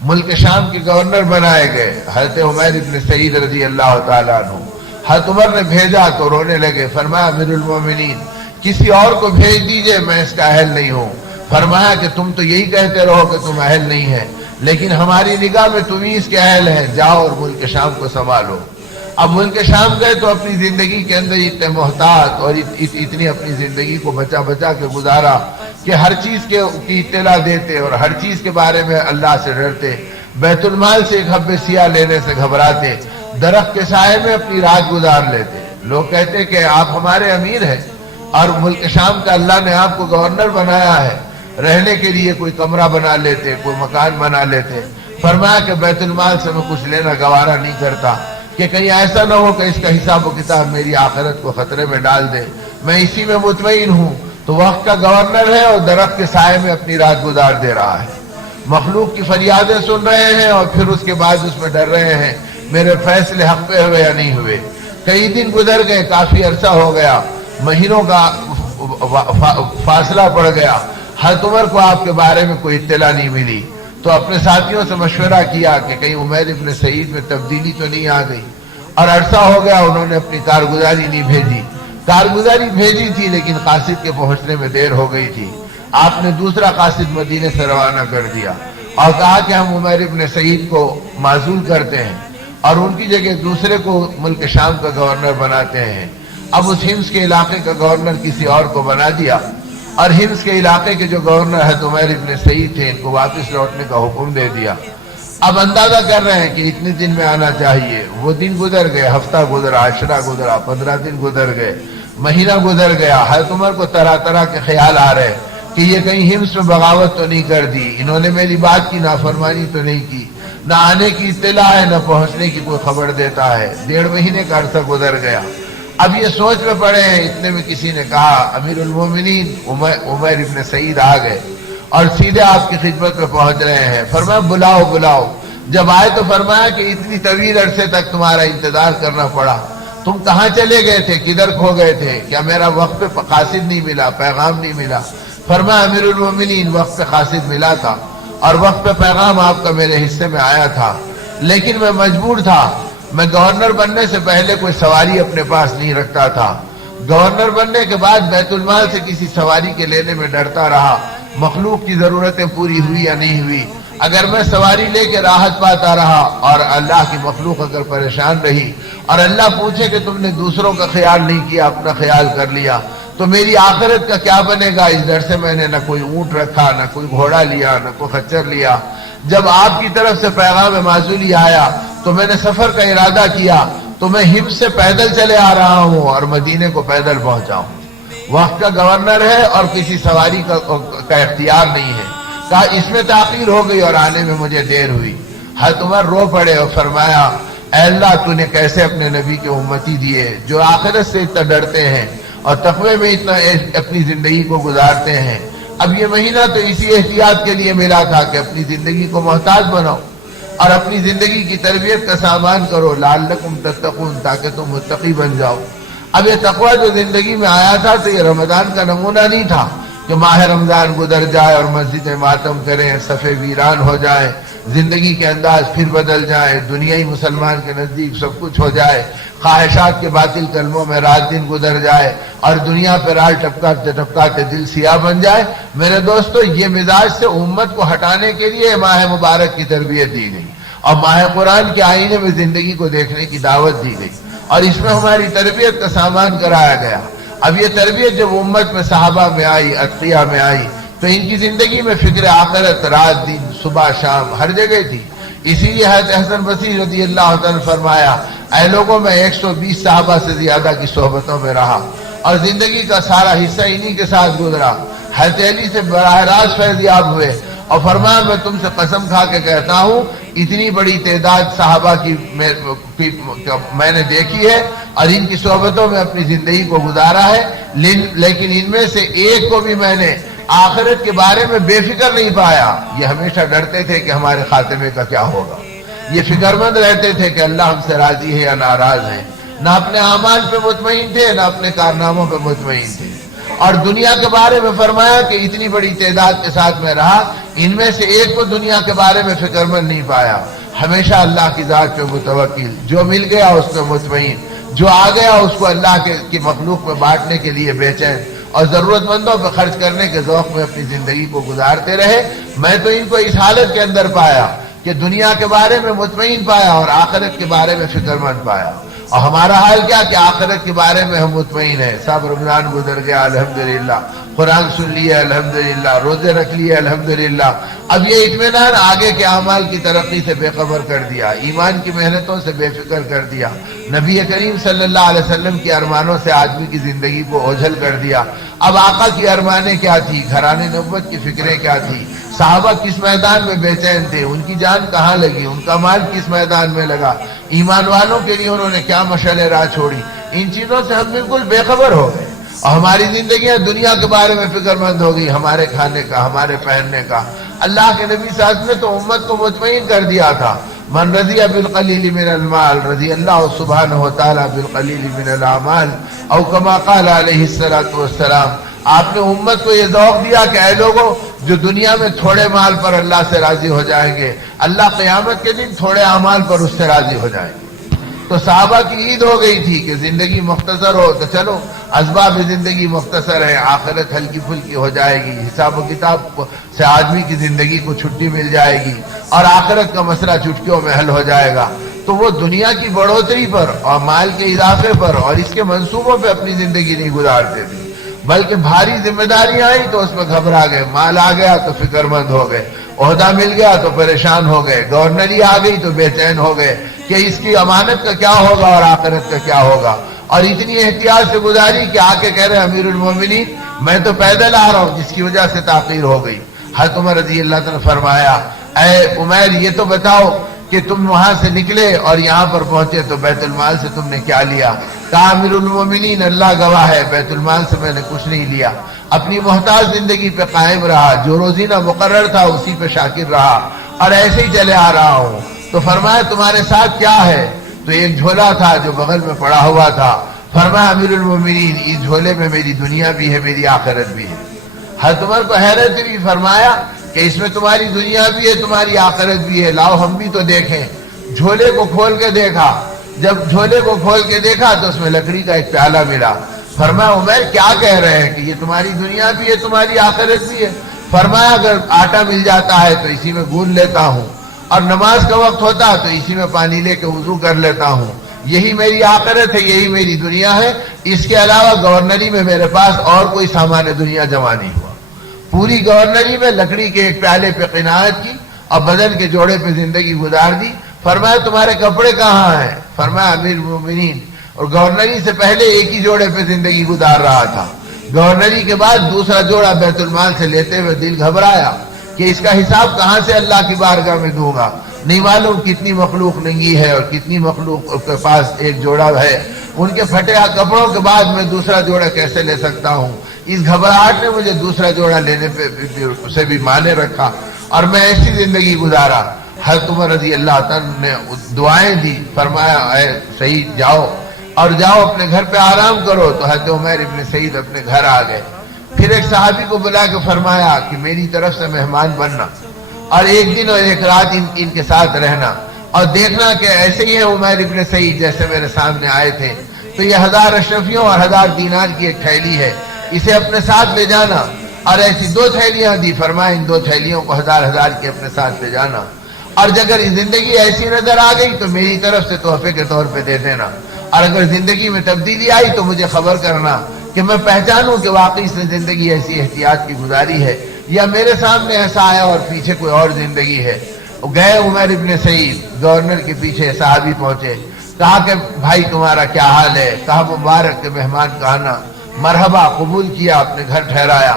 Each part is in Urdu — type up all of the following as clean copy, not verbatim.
ملک شام کے گورنر بنائے گئے حضرت عمیر ابن سعید رضی اللہ تعالیٰ عنہ۔ حضرت عمر نے بھیجا تو رونے لگے، فرمایا امیر المومنین کسی اور کو بھیج دیجئے، میں اس کا اہل نہیں ہوں۔ فرمایا کہ تم تو یہی کہتے رہو کہ تم اہل نہیں ہے، لیکن ہماری نگاہ میں تم ہی اس کے اہل ہیں، جاؤ اور ملک شام کو سنبھالو۔ اب ملک شام گئے تو اپنی زندگی کے اندر اتنے محتاط اور اتنی اپنی زندگی کو بچا بچا کے گزارا کہ ہر چیز کی اطلاع دیتے اور ہر چیز کے بارے میں اللہ سے ڈرتے، بیت المال سے ایک حب سیاہ لینے سے گھبراتے، درخت کے سائے میں اپنی رات گزار لیتے۔ لوگ کہتے کہ آپ ہمارے امیر ہیں اور ملک شام کا اللہ نے آپ کو گورنر بنایا ہے، رہنے کے لیے کوئی کمرہ بنا لیتے، کوئی مکان بنا لیتے۔ فرمایا کہ بیت المال سے میں کچھ لینا گوارا نہیں کرتا کہ کہیں ایسا نہ ہو کہ اس کا حساب و کتاب میری آخرت کو خطرے میں ڈال دے، میں اسی میں مطمئن ہوں۔ تو وقت کا گورنر ہے اور درخت کے سائے میں اپنی رات گزار دے رہا ہے، مخلوق کی فریادیں سن رہے ہیں اور پھر اس کے بعد اس میں ڈر رہے ہیں میرے فیصلے حق پہ ہوئے یا نہیں ہوئے۔ کئی دن گزر گئے، کافی عرصہ ہو گیا، مہینوں کا فاصلہ پڑ گیا، حضرت عمر کو آپ کے بارے میں کوئی اطلاع نہیں ملی۔ تو اپنے ساتھیوں سے مشورہ کیا کہ کہیں عمیر ابن سعید میں تبدیلی تو نہیں آ گئی، اور عرصہ ہو گیا انہوں نے اپنی کارگزاری نہیں بھیجی۔ کارگزاری بھیجی تھی لیکن قاصد کے پہنچنے میں دیر ہو گئی تھی۔ آپ نے دوسرا قاصد مدینے سے روانہ کر دیا اور کہا کہ ہم عمیر ابن سعید کو معزول کرتے ہیں اور ان کی جگہ دوسرے کو ملک شام کا گورنر بناتے ہیں۔ اب اس حمص کے علاقے کا گورنر کسی اور کو بنا دیا اور حمص کے علاقے کے جو گورنر حضرت عمیر ابن سعید تھے ان کو واپس لوٹنے کا حکم دے دیا۔ اب اندازہ کر رہے ہیں کہ اتنے دن میں آنا چاہیے، وہ دن گزر گئے، ہفتہ گزرا، عشرہ گزرا، 15 دن گزر گئے، مہینہ گزر گیا۔ حضرت عمر کو طرح طرح کے خیال آ رہے کہ یہ کہیں حمص میں بغاوت تو نہیں کر دی، انہوں نے میری بات کی نافرمانی تو نہیں کی، نہ آنے کی اطلاع ہے نہ پہنچنے کی کوئی خبر دیتا ہے۔ 1.5 مہینے کا عرصہ گزر گیا۔ اب یہ سوچ میں پڑے ہیں، اتنے میں کسی نے کہا امیر المومنین عمیر ابن سعید آ گئے اور سیدھے آپ کی خدمت میں پہنچ رہے ہیں۔ فرمایا بلاؤ بلاؤ۔ جب آئے تو فرمایا کہ اتنی طویل عرصے تک تمہارا انتظار کرنا پڑا، تم کہاں چلے گئے تھے، کدھر کھو گئے تھے، کیا میرا وقت پہ قاصد نہیں ملا، پیغام نہیں ملا؟ فرمایا امیر المومنین وقت پہ قاصد ملا تھا اور وقت پہ پیغام آپ کا میرے حصے میں آیا تھا، لیکن میں مجبور تھا، میں گورنر بننے سے پہلے کوئی سواری اپنے پاس نہیں رکھتا تھا، گورنر بننے کے بعد بیت المال سے کسی سواری کے لینے میں ڈرتا رہا، مخلوق کی ضرورتیں پوری ہوئی یا نہیں ہوئی، اگر میں سواری لے کے راحت پاتا رہا اور اللہ کی مخلوق اگر پریشان رہی اور اللہ پوچھے کہ تم نے دوسروں کا خیال نہیں کیا، اپنا خیال کر لیا، تو میری آخرت کا کیا بنے گا؟ اس ڈر سے میں نے نہ کوئی اونٹ رکھا، نہ کوئی گھوڑا لیا، نہ کوئی خچر لیا۔ جب آپ کی طرف سے پیغام معزولی آیا تو میں نے سفر کا ارادہ کیا، تو میں حمص سے پیدل چلے آ رہا ہوں اور مدینے کو پیدل پہنچا ہوں۔ وقت کا گورنر ہے اور کسی سواری کا اختیار نہیں ہے۔ کہا اس میں تاخیر ہو گئی اور آنے میں مجھے دیر ہوئی۔ حضرت عمر رو پڑے اور فرمایا اے اللہ تو نے کیسے اپنے نبی کے امتی دیے جو آخرت سے اتنا ڈرتے ہیں اور تقوی میں اتنا اپنی زندگی کو گزارتے ہیں۔ اب یہ مہینہ تو اسی احتیاط کے لیے ملا تھا کہ اپنی زندگی کو محتاط بناؤ اور اپنی زندگی کی تربیت کا سامان کرو، لعلکم تتقون، تاکہ تم متقی بن جاؤ۔ اب یہ تقوی جو زندگی میں آیا تھا تو یہ رمضان کا نمونہ نہیں تھا کہ ماہ رمضان گزر جائے اور مسجد ماتم کریں، صفے ویران ہو جائے، زندگی کے انداز پھر بدل جائے، دنیائی مسلمان کے نزدیک سب کچھ ہو جائے، خواہشات کے باطل کلموں میں رات دن گزر جائے اور دنیا پہ رال ٹپکاتے ٹپکاتے دل سیاہ بن جائے۔ میرے دوستو یہ مزاج سے امت کو ہٹانے کے لیے ماہ مبارک کی تربیت دی گئی اور ماہ قرآن کے آئینے میں زندگی کو دیکھنے کی دعوت دی گئی اور اس میں ہماری تربیت کا سامان کرایا گیا۔ اب یہ تربیت جب امت میں صحابہ میں آئی، اتقیاء میں آئی، تو ان کی زندگی میں فکر آخرت رات دن صبح شام ہر جگہ تھی۔ اسی لیے حضرت حسن بصری رضی اللہ عنہ نے فرمایا اے لوگوں میں 120 صحابہ سے زیادہ کی صحبتوں میں رہا اور زندگی کا سارا حصہ انہی کے ساتھ گزرا۔ حضرت علی سے براہ راست فیضیاب ہوئے اور فرمایا میں تم سے قسم کھا کے کہتا ہوں اتنی بڑی تعداد صحابہ کی میں نے دیکھی ہے اور ان کی صحبتوں میں اپنی زندگی کو گزارا ہے، لیکن ان میں سے ایک کو بھی میں نے آخرت کے بارے میں بے فکر نہیں پایا۔ یہ ہمیشہ ڈرتے تھے کہ ہمارے خاتمے کا کیا ہوگا، یہ فکر مند رہتے تھے کہ اللہ ہم سے راضی ہے یا ناراض ہے، نہ اپنے اعمال پہ مطمئن تھے نہ اپنے کارناموں پہ مطمئن تھے۔ اور دنیا کے بارے میں فرمایا کہ اتنی بڑی تعداد کے ساتھ میں رہا، ان میں سے ایک کو دنیا کے بارے میں فکر مند نہیں پایا، ہمیشہ اللہ کی ذات پہ متوکل، جو مل گیا اس پہ مطمئن، جو آ گیا اس کو اللہ کی مخلوق میں بانٹنے کے لیے بے چین، اور ضرورت مندوں پہ خرچ کرنے کے ذوق میں اپنی زندگی کو گزارتے رہے۔ میں تو ان کو اس حالت کے اندر پایا کہ دنیا کے بارے میں مطمئن پایا اور آخرت کے بارے میں فکر مند پایا۔ اور ہمارا حال کیا کہ آخرت کے بارے میں ہم مطمئن ہیں، سب رمضان گزر گیا الحمدللہ، قرآن سن لیا الحمدللہ، روزے رکھ لیے الحمدللہ، اب یہ اطمینان آگے کے اعمال کی ترقی سے بے خبر کر دیا، ایمان کی محنتوں سے بے فکر کر دیا، نبی کریم صلی اللہ علیہ وسلم کی ارمانوں سے آدمی کی زندگی کو اوجھل کر دیا۔ اب آقا کی ارمانیں کیا تھی، گھرانے نبوت کی فکریں کیا تھی، صحابہ کس میدان میں بے چین تھے، ان کی جان کہاں لگی، ان کا مال کس میدان میں لگا، ایمان والوں کے لیے انہوں نے کیا مشعل راہ چھوڑی، ان چیزوں سے ہم بالکل بے خبر ہو گئے، اور ہماری زندگیاں دنیا کے بارے میں فکر مند ہو گئی، ہمارے کھانے کا، ہمارے پہننے کا۔ اللہ کے نبی صلی اللہ علیہ وسلم نے تو امت کو مطمئن کر دیا تھا، من رضی بالقلیل من المال رضی اللہ سبحانہ وتعالی بالقلیل من الاعمال، او کما قال علیہ الصلوۃ والسلام۔ آپ نے امت کو یہ ذوق دیا کہ اے لوگوں، جو دنیا میں تھوڑے مال پر اللہ سے راضی ہو جائیں گے، اللہ قیامت کے دن تھوڑے اعمال پر اس سے راضی ہو جائیں گے۔ تو صحابہ کی عید ہو گئی تھی کہ زندگی مختصر ہو تو چلو اسباب زندگی مختصر ہے، آخرت ہلکی پھلکی ہو جائے گی، حساب و کتاب سے آدمی کی زندگی کو چھٹی مل جائے گی اور آخرت کا مسئلہ چٹکیوں میں حل ہو جائے گا۔ تو وہ دنیا کی بڑھوتری پر اور مال کے اضافے پر اور اس کے منصوبوں پہ اپنی زندگی نہیں گزارتے تھے، بلکہ بھاری ذمہ داریاں آئی تو اس میں گھبرا گئے، مال آ گیا تو فکر مند ہو گئے، عہدہ مل گیا تو پریشان ہو گئے، گورنری آ گئی تو بے چین ہو گئے کہ اس کی امانت کا کیا ہوگا اور آخرت کا کیا ہوگا، اور اتنی احتیاط سے گزاری کہ آ کے کہہ رہے امیر المومنین میں تو پیدل آ رہا ہوں، جس کی وجہ سے تاخیر ہو گئی۔ حضرت عمر رضی اللہ عنہ نے فرمایا اے عمیر یہ تو بتاؤ کہ تم وہاں سے نکلے اور یہاں پر پہنچے تو بیت المال سے تم نے کیا لیا؟ کہا امیر المومنین اللہ گواہ ہے بیت المال سے میں نے کچھ نہیں لیا، اپنی محتاج زندگی پہ قائم رہا، جو روزینہ مقرر تھا اسی پہ شاکر رہا اور ایسے ہی چلے آ رہا ہوں۔ تو فرمایا تمہارے ساتھ کیا ہے؟ تو ایک جھولا تھا جو بغل میں پڑا ہوا تھا۔ فرمایا امیر المومنین اس جھولے میں میری دنیا بھی ہے، میری آخرت بھی ہے۔ حضرت عمر کو حیرت ہوئی، فرمایا کہ اس میں تمہاری دنیا بھی ہے، تمہاری آخرت بھی ہے، لاؤ ہم بھی تو دیکھیں۔ جھولے کو کھول کے دیکھا، جب جھولے کو کھول کے دیکھا تو اس میں لکڑی کا ایک پیالہ ملا۔ فرمایا عمر کیا کہہ رہے ہیں کہ یہ تمہاری دنیا بھی ہے، تمہاری آخرت بھی ہے؟ فرمایا اگر آٹا مل جاتا ہے تو اسی میں گون لیتا ہوں، اور نماز کا وقت ہوتا تو اسی میں پانی لے کے وضو کر لیتا ہوں، یہی میری آخرت ہے، یہی میری دنیا ہے، اس کے علاوہ گورنری میں میرے پاس اور کوئی سامان دنیا جمع نہیں ہوا۔ پوری گورنری میں لکڑی کے ایک پیالے پہ قناعت کی اور بدن کے جوڑے پہ زندگی گزار دی۔ فرمایا تمہارے کپڑے کہاں ہیں؟ فرمایا امیر المومنین، اور گورنری سے پہلے ایک ہی جوڑے پہ زندگی گزار رہا تھا، گورنری کے بعد دوسرا جوڑا بیت المال سے لیتے ہوئے دل گھبرایا کہ اس کا حساب کہاں سے اللہ کی بارگاہ میں دوں گا، نہیں معلوم کتنی مخلوق ننگی ہے اور کتنی مخلوق کے پاس ایک جوڑا ہے، ان کے پھٹے کپڑوں کے بعد میں دوسرا جوڑا کیسے لے سکتا ہوں؟ اس گھبراہٹ نے مجھے دوسرا جوڑا لینے پہ اسے بھی مانے رکھا اور میں ایسی زندگی گزارا۔ حضرت عمر رضی اللہ عنہ نے دعائیں دی، فرمایا اے سعید جاؤ اور جاؤ اپنے گھر پہ آرام کرو۔ تو حضرت عمر ابن سعید اپنے گھر آ گئے، پھر ایک صحابی کو بلا کے فرمایا کہ میری طرف سے مہمان بننا اور ایک دن اور ایک رات ان کے ساتھ رہنا اور دیکھنا کہ ایسے ہی ہے عمر ابن سعید جیسے میرے سامنے آئے تھے، تو یہ 1000 اشرفیوں اور 1000 دینار کی ایک تھیلی ہے، اسے اپنے ساتھ لے جانا، اور ایسی 2 تھیلیاں دی، فرمایا ان 2 تھیلیوں کو 1000 کی اپنے ساتھ لے جانا، اور اگر زندگی ایسی نظر آ گئی تو میری طرف سے تحفے کے طور پہ دے دینا، اور اگر زندگی میں تبدیلی آئی تو مجھے خبر کرنا کہ میں پہچانوں کہ واقعی اس نے زندگی ایسی احتیاط کی گزاری ہے یا میرے سامنے ایسا آیا اور پیچھے کوئی اور زندگی ہے۔ گئے عمر ابن سعید، گورنر کے پیچھے صحابی پہنچے، کہا کہ بھائی تمہارا کیا حال ہے؟ کہا مبارک کے مہمان کا آنا، مرحبا، قبول کیا، اپنے گھر ٹھہرایا،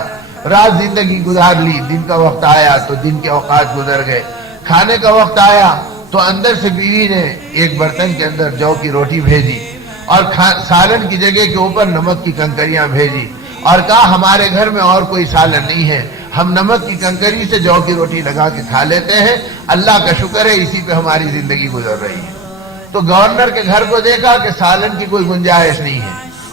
رات زندگی گزار لی، دن کا وقت آیا تو دن کے اوقات گزر گئے، کھانے کا وقت آیا تو اندر سے بیوی نے ایک برتن کے اندر جو کی روٹی بھیجی اور سالن کی جگہ کے اوپر نمک کی کنکریاں بھیجی اور کہا ہمارے گھر میں اور کوئی سالن نہیں ہے، ہم نمک کی کنکری سے جو کی روٹی لگا کے کھا لیتے ہیں، اللہ کا شکر ہے اسی پہ ہماری زندگی گزر رہی ہے۔ تو گورنر کے گھر کو دیکھا کہ سالن کی کوئی گنجائش نہیں ہے